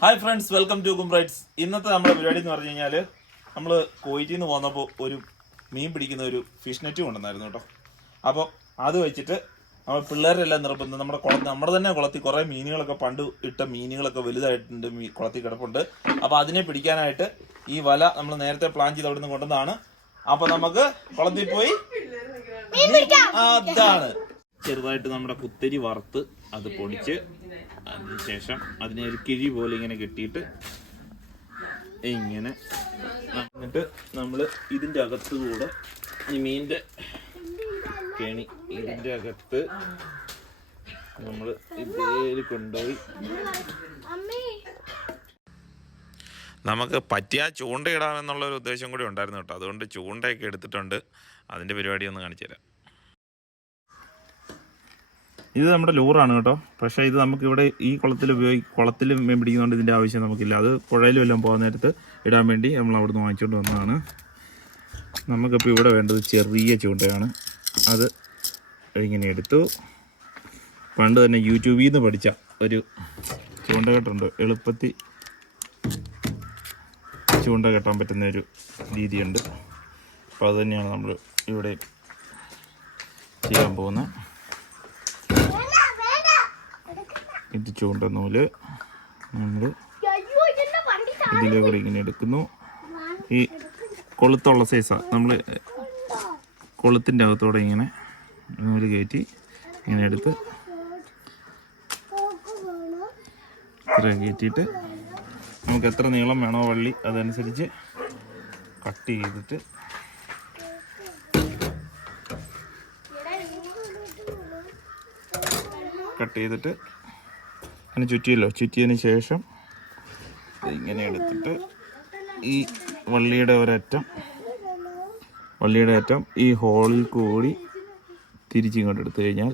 Hi friends, welcome to ഗുംറൈഡ്സ്. ഇന്നത്തെ നമ്മുടെ പരിപാടി എന്ന് പറഞ്ഞു കഴിഞ്ഞാൽ നമ്മൾ കോയിറ്റിൽ നിന്ന് പോന്നപ്പോൾ ഒരു മീൻ പിടിക്കുന്ന ഒരു ഫിഷ് നെറ്റ് കൊണ്ടുവന്നായിരുന്നു കേട്ടോ. അപ്പോൾ അത് വെച്ചിട്ട് നമ്മൾ പിള്ളേരെല്ലാം നിർബന്ധം നമ്മുടെ തന്നെ കുളത്തിൽ കുറേ മീനുകളൊക്കെ പണ്ട് ഇട്ട മീനുകളൊക്കെ വലുതായിട്ടുണ്ട്, കുളത്തിൽ കിടപ്പുണ്ട്. അപ്പോൾ അതിനെ പിടിക്കാനായിട്ട് ഈ വല നമ്മൾ നേരത്തെ പ്ലാൻ ചെയ്ത് അവിടെ നിന്ന് കൊണ്ടുവന്നതാണ്. അപ്പോൾ നമുക്ക് കുളത്തിൽ പോയി അതാണ് ചെറുതായിട്ട് നമ്മുടെ കുത്തരി വറുത്ത് അത് പൊടിച്ച് അതിനുശേഷം അതിനെ ഒരു കിഴി പോലെ ഇങ്ങനെ കെട്ടിയിട്ട് ഇങ്ങനെ എന്നിട്ട് നമ്മൾ ഇതിൻ്റെ അകത്തുകൂടെ ഈ മീനിൻ്റെ കെണി ഇതിൻ്റെ അകത്ത് നമ്മൾ ഇതേല് കൊണ്ടുപോയി നമുക്ക് പറ്റിയ ചൂണ്ടയിടാമെന്നുള്ളൊരു ഉദ്ദേശം കൂടി ഉണ്ടായിരുന്നു കേട്ടോ. അതുകൊണ്ട് ചൂണ്ടയൊക്കെ എടുത്തിട്ടുണ്ട്. അതിൻ്റെ പരിപാടി ഒന്ന് കാണിച്ചു തരാം. ഇത് നമ്മുടെ ലൂറാണ് കേട്ടോ. പക്ഷേ ഇത് നമുക്കിവിടെ ഈ കുളത്തിൽ മീൻ പിടിക്കുന്നതുകൊണ്ട് ഇതിൻ്റെ ആവശ്യം നമുക്കില്ല. അത് പുഴയിലും എല്ലാം പോകുന്ന നേരത്ത് ഇടാൻ വേണ്ടി നമ്മൾ അവിടെ നിന്ന് വാങ്ങിച്ചുകൊണ്ട് വന്നതാണ്. നമുക്കിപ്പോൾ ഇവിടെ വേണ്ടത് ചെറിയ ചൂണ്ടയാണ്. അത് ഇങ്ങനെ എടുത്തു. പണ്ട് തന്നെ യൂട്യൂബിൽ നിന്ന് പഠിച്ച ഒരു ചൂണ്ട കെട്ടുണ്ട്. എളുപ്പത്തിൽ ചൂണ്ട കെട്ടാൻ പറ്റുന്ന ഒരു രീതിയുണ്ട്. അപ്പോൾ അത് തന്നെയാണ് നമ്മൾ ഇവിടെ ചെയ്യാൻ പോകുന്നത്. ഇത് ചൂണ്ട നൂല് നമ്മൾ ഇതിലെ കൂടെ ഇങ്ങനെ എടുക്കുന്നു. ഈ കൊളുത്തുള്ള സൈസാണ്. നമ്മൾ കൊളുത്തിൻ്റെ അകത്തോടെ ഇങ്ങനെ നൂല് കയറ്റി ഇങ്ങനെ എടുത്ത് ഇത്ര കയറ്റിയിട്ട് നമുക്ക് എത്ര നീളം വേണോ വള്ളി അതനുസരിച്ച് കട്ട് ചെയ്തിട്ട് അങ്ങനെ ചുറ്റിയതിന് ശേഷം ഇങ്ങനെ എടുത്തിട്ട് ഈ വള്ളിയുടെ അറ്റം ഈ ഹോളിൽ കൂടി തിരിച്ചിങ്ങോട്ട് എടുത്തു കഴിഞ്ഞാൽ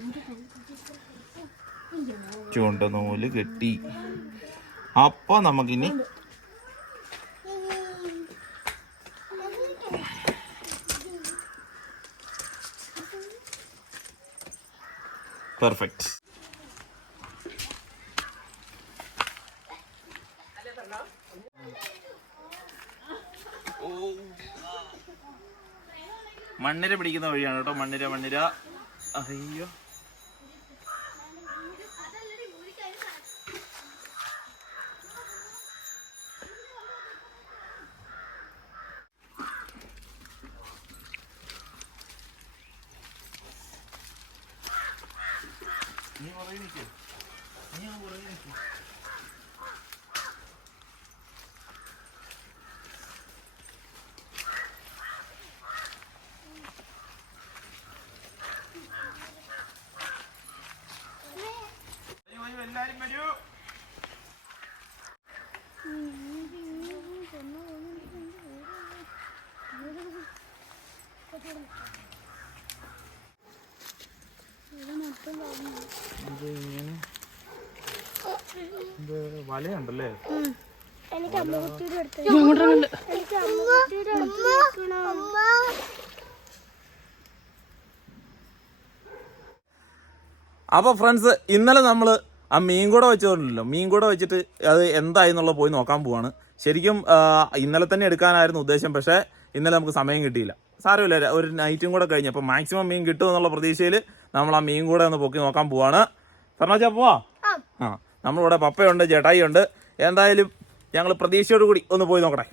ചൂണ്ട നൂല് കെട്ടി. അപ്പോൾ നമുക്കിനി പെർഫെക്റ്റ്. മണ്ണിര പിടിക്കുന്ന വഴിയാണ് കേട്ടോ. മണ്ണിര അയ്യോ, നീ പറയുന്നില്ല. എല്ലാരും വരൂ. ഇത് വലയുണ്ടല്ലേ? അപ്പോൾ ഫ്രണ്ട്സ്, ഇന്നലെ നമ്മൾ ആ മീൻ കൂടെ വെച്ചിട്ട് അത് എന്തായി എന്നുള്ളത് പോയി നോക്കാൻ പോവാണ്. ശരിക്കും ഇന്നലെ തന്നെ എടുക്കാനായിരുന്നു ഉദ്ദേശം. പക്ഷേ ഇന്നലെ നമുക്ക് സമയം കിട്ടിയില്ല. സാരമില്ല, ഒരു നൈറ്റും കൂടെ കഴിഞ്ഞ് അപ്പോൾ മാക്സിമം മീൻ കിട്ടും എന്നുള്ള പ്രതീക്ഷയിൽ നമ്മൾ ആ മീൻ കൂടെ ഒന്ന് പൊക്കി നോക്കാൻ പോവാണ്. പറഞ്ഞാ പോവാ. നമ്മളിവിടെ പപ്പയുണ്ട്, ചേട്ടായി ഉണ്ട്. എന്തായാലും ഞങ്ങൾ പ്രതീക്ഷയോട് കൂടി ഒന്ന് പോയി നോക്കട്ടെ.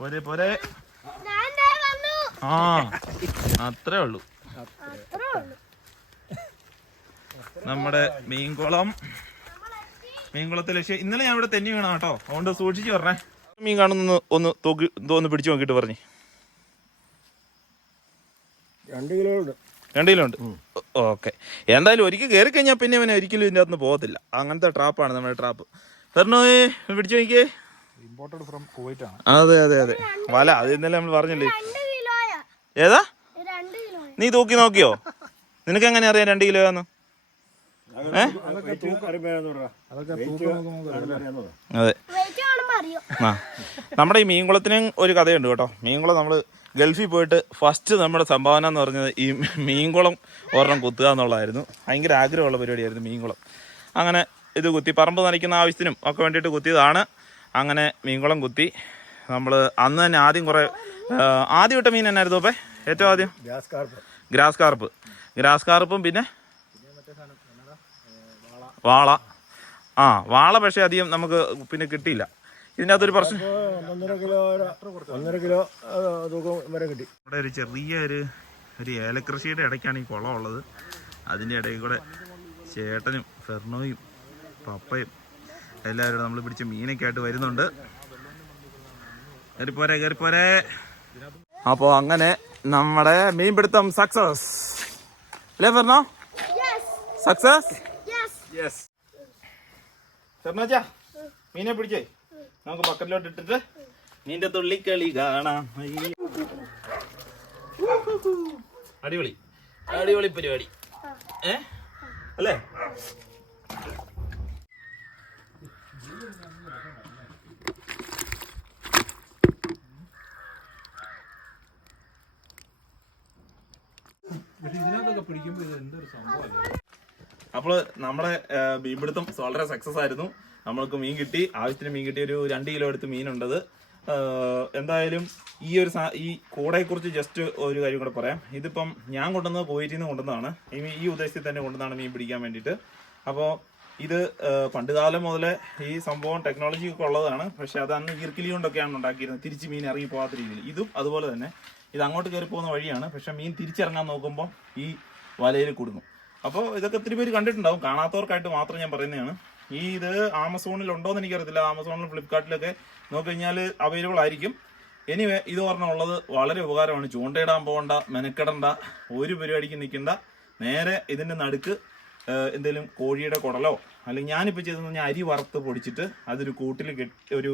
പോരെ അത്രേ ഉള്ളൂ. നമ്മുടെ മീൻകുളത്തെ ലക്ഷ്യം. ഇന്നലെ ഞാൻ ഇവിടെ തെന്നി വീണാ കേട്ടോ. അതുകൊണ്ട് സൂക്ഷിച്ച് പറഞ്ഞേ. മീൻ കാണുന്ന ഒന്ന് പിടിച്ചു നോക്കിയിട്ട് പറഞ്ഞേ. 2 കിലോ ഉണ്ട്. 2 കിലോ ഉണ്ട്. ഓക്കെ. എന്തായാലും ഒരിക്കൽ കയറി കഴിഞ്ഞാൽ പിന്നെ അവനെ ഒരിക്കലും ഇതിൻ്റെ അകത്ത് പോകത്തില്ല. അങ്ങനത്തെ ട്രാപ്പാണ് നമ്മുടെ ട്രാപ്പ്. തരണോ പിടിച്ചു നോക്കിയേ. ഇമ്പോർട്ടഡ് ഫ്രം കുവൈറ്റ് ആണ്. അതെ വല. അത് ഇന്നലെ നമ്മൾ പറഞ്ഞില്ലേ. ഏതാ? നീ തൂക്കി നോക്കിയോ? നിനക്ക് എങ്ങനെ അറിയാം 2 കിലോയാന്ന്? അതെ. നമ്മുടെ ഈ മീൻകുളത്തിനും ഒരു കഥയുണ്ട് കേട്ടോ. മീൻകുളം നമ്മൾ ഗൾഫിൽ പോയിട്ട് ഫസ്റ്റ് നമ്മുടെ സംഭാവന എന്ന് പറഞ്ഞത് ഈ മീൻകുളം ഒരെണ്ണം കുത്തുക എന്നുള്ളതായിരുന്നു. ഭയങ്കര ആഗ്രഹമുള്ള പരിപാടിയായിരുന്നു മീൻകുളം. അങ്ങനെ ഇത് കുത്തി, പറമ്പ് നനയ്ക്കുന്ന ആവശ്യത്തിനും ഒക്കെ വേണ്ടിയിട്ട് കുത്തിയതാണ്. അങ്ങനെ മീൻകുളം കുത്തി. നമ്മൾ അന്ന് തന്നെ ആദ്യം കുറേ ആദ്യം ഇട്ട മീൻ എന്നായിരുന്നു അപ്പോൾ ഏറ്റവും ആദ്യം? ഗ്രാസ് കാർപ്പും പിന്നെ വാള. വാള പക്ഷേ അധികം നമുക്ക് പിന്നെ കിട്ടിയില്ല. ഇതിൻ്റെ അകത്തൊരു പ്രശ്നം, 1.5 കിലോ തൂക്കം വരെ കിട്ടി. ഇവിടെ ഒരു ചെറിയൊരു ഏലകൃഷിയുടെ ഇടയ്ക്കാണ് ഈ കുളം ഉള്ളത്. അതിൻ്റെ ഇടയിൽ കൂടെ ചേട്ടനും ഫെർണോയും പപ്പയും എല്ലാവരും നമ്മൾ പിടിച്ച മീനൊക്കെ ആയിട്ട് വരുന്നുണ്ട്. കയറിപ്പോരെ. അപ്പോൾ അങ്ങനെ നമ്മുടെ മീൻപിടുത്തം സക്സസ് അല്ലേ ഫെർണോ? സക്സസ്. ഫെർണോച്ചാ, മീനെ പിടിച്ചേ, നമുക്ക് ബക്കറ്റിലോട്ട് ഇട്ടിട്ട് മീൻ്റെ തുള്ളിക്കളി കാണാം. അടിപൊളി പരിപാടി അല്ലേ? അപ്പോൾ നമ്മുടെ മീൻപിടുത്തം വളരെ സക്സസ് ആയിരുന്നു. നമ്മൾക്ക് മീൻ കിട്ടി, ആവശ്യത്തിന് മീൻ കിട്ടി. ഒരു 2 കിലോ അടുത്ത് മീനുണ്ടത്. എന്തായാലും ഈ കൂടയെക്കുറിച്ച് ജസ്റ്റ് ഒരു കാര്യം കൂടെ പറയാം. ഇതിപ്പം ഞാൻ കൊണ്ടുവന്നത് കുവൈറ്റിൽ നിന്ന് കൊണ്ടുവന്നതാണ്. ഈ ഉദ്ദേശത്തിൽ തന്നെ കൊണ്ടുവന്നതാണ് മീൻ പിടിക്കാൻ വേണ്ടിയിട്ട്. അപ്പോൾ ഇത് പണ്ട് കാലം മുതലേ ഈ സംഭവം ടെക്നോളജി ഒക്കെ ഉള്ളതാണ്. പക്ഷെ അത് അന്ന് ഈർക്കിലി കൊണ്ടൊക്കെയാണ് ഉണ്ടാക്കിയിരുന്നത്, തിരിച്ച് മീൻ ഇറങ്ങി പോകാത്ത രീതിയിൽ. ഇതും അതുപോലെ തന്നെ. ഇത് അങ്ങോട്ട് കയറി പോകുന്ന വഴിയാണ്, പക്ഷെ മീൻ തിരിച്ചിറങ്ങാൻ നോക്കുമ്പോൾ ഈ വലയിൽ കുടുങ്ങും. അപ്പോൾ ഇതൊക്കെ ഒത്തിരി പേര് കണ്ടിട്ടുണ്ടാവും. കാണാത്തവർക്കായിട്ട് മാത്രം ഞാൻ പറയുന്നതാണ്. ഇത് ആമസോണിൽ ഉണ്ടോയെന്ന് എനിക്കറിയത്തില്ല. ആമസോണിലും ഫ്ലിപ്കാർട്ടിലൊക്കെ നോക്കിക്കഴിഞ്ഞാൽ അവൈലബിൾ ആയിരിക്കും. എനിവേ ഇത് പറഞ്ഞുള്ളത് വളരെ ഉപകാരമാണ്. ചൂണ്ടയിടാൻ പോകണ്ട, മെനക്കെടണ്ട, ഒരു പരിപാടിക്ക് നിൽക്കണ്ട. നേരെ ഇതിൻ്റെ നടുക്ക് എന്തെങ്കിലും കോഴിയുടെ കുടലോ, അല്ലെങ്കിൽ ഞാനിപ്പോൾ ചെയ്തെന്ന് പറഞ്ഞാൽ അരി വറുത്ത് പൊടിച്ചിട്ട് അതൊരു കൂട്ടിൽ ഒരു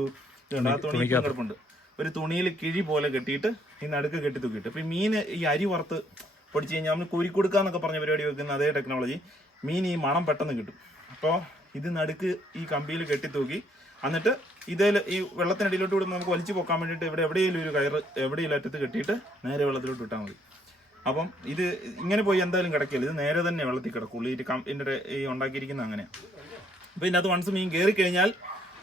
തുണി കിടപ്പുണ്ട്, ഒരു തുണിയിൽ കിഴി പോലെ കെട്ടിയിട്ട് ഈ നടുക്ക് കെട്ടി തൂക്കിയിട്ട്. ഇപ്പം മീൻ ഈ അരി വറുത്ത് പൊടിച്ച് കഴിഞ്ഞാൽ നമ്മൾ കോരിക്കൊടുക്കാന്നൊക്കെ പറഞ്ഞ പരിപാടി വെക്കുന്ന അതേ ടെക്നോളജി. മീൻ ഈ മണം പെട്ടെന്ന് കിട്ടും. അപ്പോൾ ഇത് നടുക്ക് ഈ കമ്പിയിൽ കെട്ടി തൂക്കി, എന്നിട്ട് ഇതിൽ ഈ വെള്ളത്തിനടിയിലോട്ട് വിടുമ്പോൾ നമുക്ക് വലിച്ചു പോക്കാൻ വേണ്ടിയിട്ട് എവിടെയെങ്കിലും ഒരു കയറ് എവിടെയെങ്കിലും അറ്റത്ത് കെട്ടിയിട്ട് നേരെ വെള്ളത്തിലോട്ട് വിട്ടാൽ മതി. അപ്പം ഇത് ഇങ്ങനെ പോയി എന്തായാലും കിടക്കില്ല, ഇത് നേരെ തന്നെ വെള്ളത്തിൽ കിടക്കുള്ളൂ. ഇതിൻ്റെ ഈ ഉണ്ടാക്കിയിരിക്കുന്ന അങ്ങനെയാണ്. അപ്പോൾ ഇതിനകത്ത് വൺസ് മീൻ കയറി കഴിഞ്ഞാൽ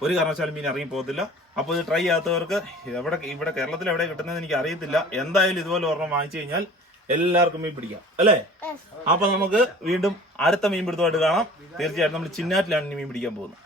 ഒരു കാരണവശാലും മീൻ ഇറങ്ങി പോകത്തില്ല. അപ്പോൾ ഇത് ട്രൈ ചെയ്യാത്തവർക്ക് ഇവിടെ കേരളത്തിൽ എവിടെ കിട്ടുന്നതെന്ന് എനിക്ക് അറിയത്തില്ല. എന്തായാലും ഇതുപോലെ ഒരെണ്ണം വാങ്ങിച്ചു കഴിഞ്ഞാൽ എല്ലാവർക്കും മീൻ പിടിക്കാം അല്ലേ? അപ്പൊ നമുക്ക് വീണ്ടും അടുത്ത മീൻ പിടുത്തമായിട്ട് കാണാം. തീർച്ചയായിട്ടും നമ്മൾ ചിന്നാറ്റിലാണ് മീൻ പിടിക്കാൻ പോകുന്നത്.